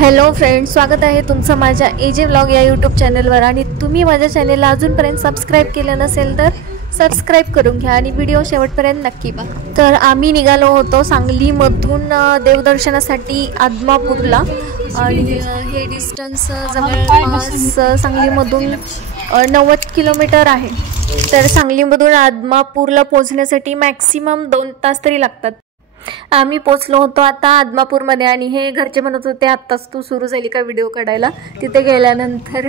Hello friends, स्वागत आहे तुमचं माझ्या एजे व्लॉग या यूट्यूब चॅनलवर। आणि तुम्ही माझ्या चॅनलला अजूनपर्यंत सबस्क्राईब केलं नसेल तर सबस्क्राईब करून घ्या आणि व्हिडिओ शेवटपर्यंत नक्की पहा। तर आम्ही निघालो होतो सांगलीमधून देवदर्शनासाठी आदमापूरला। आणि हे डिस्टन्स जवळपास सांगलीमधून 90 किलोमीटर आहे। तर सांगलीमधून आदमापूरला पोहोचण्यासाठी मॅक्सिमम 2 तास तरी लागतात। आम्ही पोचलो होतो आता आदमापूरमध्ये। आणि हे घरचे म्हणत होते आत्ताच तू सुरू झाली का व्हिडिओ काढायला। तिथे गेल्यानंतर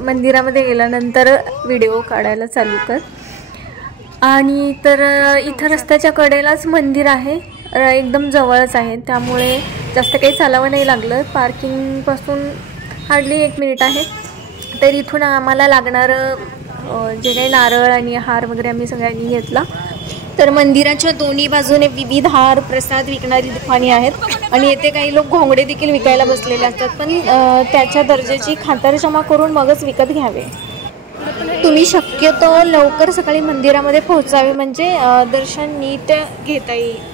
मंदिरामध्ये गेल्यानंतर व्हिडिओ काढायला चालू कर। आणि तर इथं रस्त्याच्या कडेलाच मंदिर आहे, एकदम जवळच आहे, त्यामुळे जास्त काही चालावं नाही लागलं। पार्किंगपासून हार्डली 1 मिनिट आहे। तर इथून आम्हाला लागणारं जे काही नारळ आणि हार वगैरे आम्ही सगळ्यांनी घेतला। तर मंदिराच्या दोन्ही बाजूने विविध हार प्रसाद विकणारी दुकाने आहेत। आणि येथे काही लोक घोंगडे देखील विकायला बसलेले असतात, पण त्याच्या दर्जाची खातरजमा करून मगच विकत घ्यावे। तुम्ही शक्यतो लवकर सकाळी मंदिरामध्ये पोहोचावे, म्हणजे दर्शन नीट घेता येईल।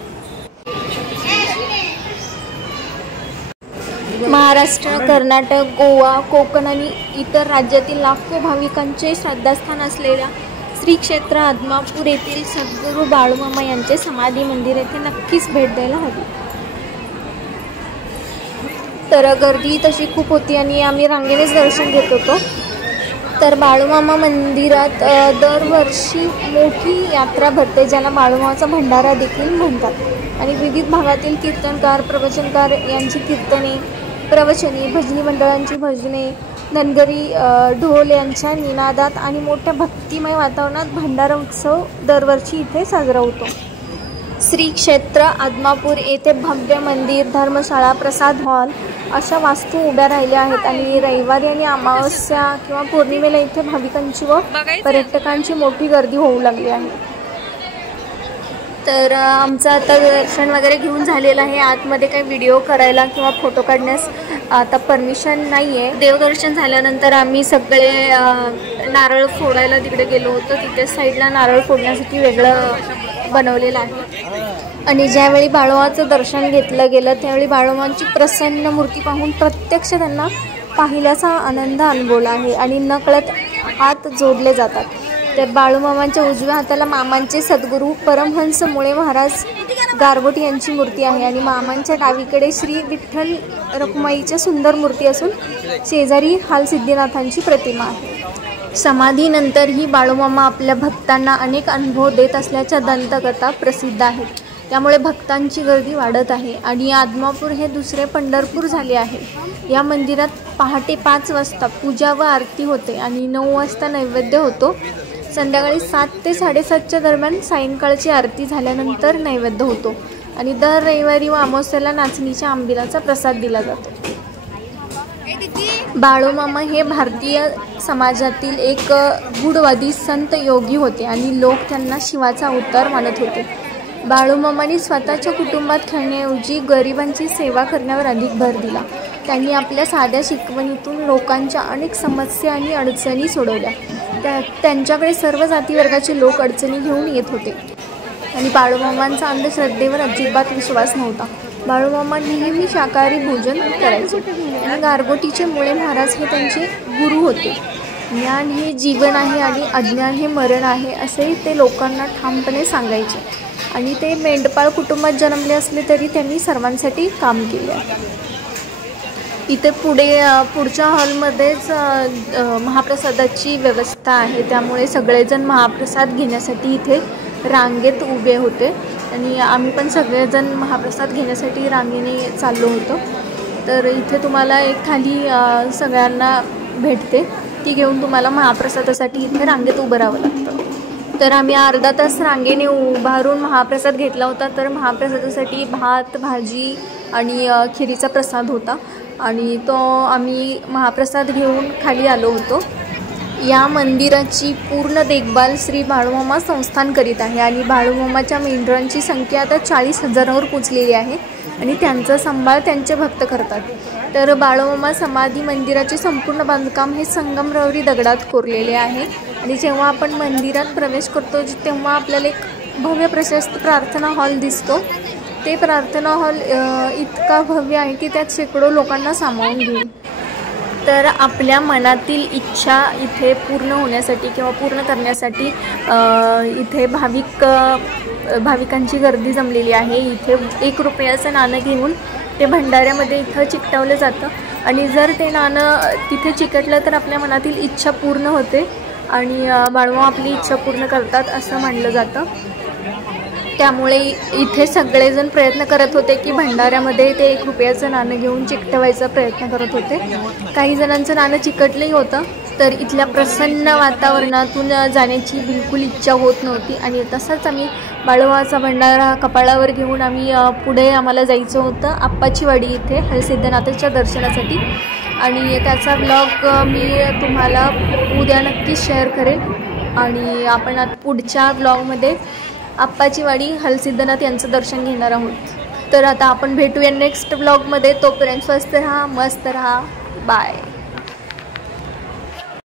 महाराष्ट्र, कर्नाटक, गोवा, कोकण आणि इतर राज्यातील लाखो भाविकांचे श्रद्धास्थान असलेल्या श्री क्षेत्र आदमापूर येथील सद्गुरू बाळूमामा यांचे समाधी मंदिर येथे नक्कीच भेट द्यायला हवी। तर गर्दी तशी खूप होती आणि आम्ही रांगेनेच दर्शन घेत होतो। तर बाळूमामा मंदिरात दरवर्षी मोठी यात्रा भरते, ज्याला बाळूमामाचा भंडारा देखील म्हणतात। आणि विविध भागातील कीर्तनकार, प्रवचनकार यांची कीर्तने, प्रवचने, भजनी मंडळांची भजने, धनगरी ढोल यांच्या निनादात आणि मोठ्या भक्तिमय वातावरणात भंडारा उत्सव दरवर्षी इथे साजरा होतो। श्री क्षेत्र आदमापूर येथे भव्य मंदिर, धर्मशाळा, प्रसाद हॉल अशा वास्तू उभ्या राहिल्या आहेत। आणि रविवारी आणि अमावस्या किंवा पौर्णिमेला इथे भाविकांची व पर्यटकांची मोठी गर्दी होऊ लागली आहे। तर आमचं आता दर्शन वगैरे घेऊन झालेलं आहे। आतमध्ये काही व्हिडिओ करायला किंवा फोटो काढण्यास आता परमिशन नाही आहे। देवदर्शन झाल्यानंतर आम्ही सगळे नारळ फोडायला तिकडे गेलो होतो। तिथे साईडला नारळ फोडण्यासाठी वेगळं बनवलेलं आहे। आणि ज्यावेळी बाळूमामाचं दर्शन घेतलं गेलं त्यावेळी बाळूमामाची प्रसन्न मूर्ती पाहून प्रत्यक्ष त्यांना पाहिल्याचा आनंद अनुभवला आहे। आणि नकळत हात जोडले जातात। तर बाळूमामांच्या उजव्या हाताला मामांचे सद्गुरू परमहंस मुळे महाराज गारगोटी यांची मूर्ती आहे। आणि मामांच्या डावीकडे श्री विठ्ठल रखुमाईच्या सुंदर मूर्ती असून शेजारी हालसिद्धीनाथांची प्रतिमा आहे। समाधीनंतरही बाळूमामा आपल्या भक्तांना अनेक अनुभव देत असल्याच्या दंतकथा प्रसिद्ध आहेत, त्यामुळे भक्तांची गर्दी वाढत आहे। आणि आदमापूर हे दुसरे पंढरपूर झाले आहे। या मंदिरात पहाटे 5 वाजता पूजा व आरती होते आणि 9 वाजता नैवेद्य होतो। संध्याकाळी 7 ते 7:30च्या दरम्यान सायंकाळची आरती झाल्यानंतर नैवेद्य होतो। आणि दर रविवारी व अमावस्येला नाचणीच्या आंबिलाचा प्रसाद दिला जातो। बाळूमामा हे भारतीय समाजातील एक गूढवादी संत योगी होते आणि लोक त्यांना शिवाचा अवतार मानत होते। बाळूमामांनी स्वतःच्या कुटुंबात खेळण्याऐवजी गरिबांची सेवा करण्यावर अधिक भर दिला। त्यांनी आपल्या साध्या शिकवणीतून लोकांच्या अनेक समस्या आणि अडचणी सोडवल्या। त्यांच्याकडे सर्व जातीवर्गाचे लोक अडचणी घेऊन येत होते। आणि बाळूमामांचा अंधश्रद्धेवर अजिबात विश्वास नव्हता। बाळूमामा नेहमी शाकाहारी भोजन करायचे। आणि गारगोटीचे मुळे महाराज हे त्यांचे गुरु होते। ज्ञान हे जीवन आहे आणि अज्ञान हे मरण आहे, असे ते लोकांना ठामपणे सांगायचे। आणि ते मेंढपाळ कुटुंबात जन्मले असले तरी त्यांनी सर्वांसाठी काम केले आहे। इथे पुढच्या हॉलमध्येच महाप्रसादाची व्यवस्था आहे, त्यामुळे सगळेजण महाप्रसाद घेण्यासाठी इथे रांगेत उभे होते। आणि आम्ही पण सगळेजण महाप्रसाद घेण्यासाठी रांगेने चाललो होतो। तर इथे तुम्हाला एक थाली सगळ्यांना भेटते, ती घेऊन तुम्हाला महाप्रसादासाठी इथे रांगेत उभं राहावं लागतं। तर आम्ही अर्धा तास रांगेने उभारून महाप्रसाद घेतला होता। तर महाप्रसादासाठी भात, भाजी आणि खिरीचा प्रसाद होता आणि तो आम्ही महाप्रसाद घेऊन खाली आलो होतो। या मंदिराची पूर्ण देखभाल श्री बाळूमामा संस्थान करीत आहे। आणि बाळूमामाच्या मेंढरांची संख्या आता 40,000वर पोचलेली आहे आणि त्यांचा सांभाळ त्यांचे भक्त करतात। तर बाळूमामा समाधी मंदिराचे संपूर्ण बांधकाम हे संगमरवरी दगडात कोरलेले आहे। आणि जेव्हा आपण मंदिरात प्रवेश करतो तेव्हा आपल्याला एक भव्य प्रशस्त प्रार्थना हॉल दिसतो। ते प्रार्थना हॉल इतका भव्य आहे की त्यात शेकडो लोकांना सामावून घेईल. तर आपल्या मनातील इच्छा इथे पूर्ण होण्यासाठी किंवा पूर्ण करण्यासाठी इथे भाविकांची गर्दी जमलेली आहे. इथे 1 रुपयाचं नाणं घेऊन ते भंडाऱ्यामध्ये इथं चिकटवलं जातं आणि जर ते नाणं तिथे चिकटलं तर आपल्या मनातील इच्छा पूर्ण होते आणि बाळूमामा आपली इच्छा पूर्ण करतात असं मानलं जातं. त्यामुळे इथे सगळेजण प्रयत्न करत होते की भंडाऱ्यामध्ये ते 1 रुपयाचं नाणं घेऊन चिकटवायचा प्रयत्न करत होते. काही जणांचं नाणं चिकटलंही होतं. तर इथल्या प्रसन्न वातावरणातून जाण्याची बिलकुल इच्छा होत नव्हती आणि तसंच आम्ही बाळूमामाचा भंडारा कपाळावर घेऊन आम्ही पुढे आम्हाला जायचं होतं आप्पाची वाडी इथे हरसिद्धनाथाच्या दर्शनासाठी. आणि त्याचा ब्लॉग मी तुम्हाला उद्या नक्कीच शेअर करेन. आणि आपण आता पुढच्या ब्लॉगमध्ये आप्पाची वाडी हरसिद्धनाथ यांचं दर्शन घेणार आहोत. तर आता आपण भेटूया नेक्स्ट ब्लॉगमध्ये. तोपर्यंत स्वस्त राहा, मस्त राहा, बाय.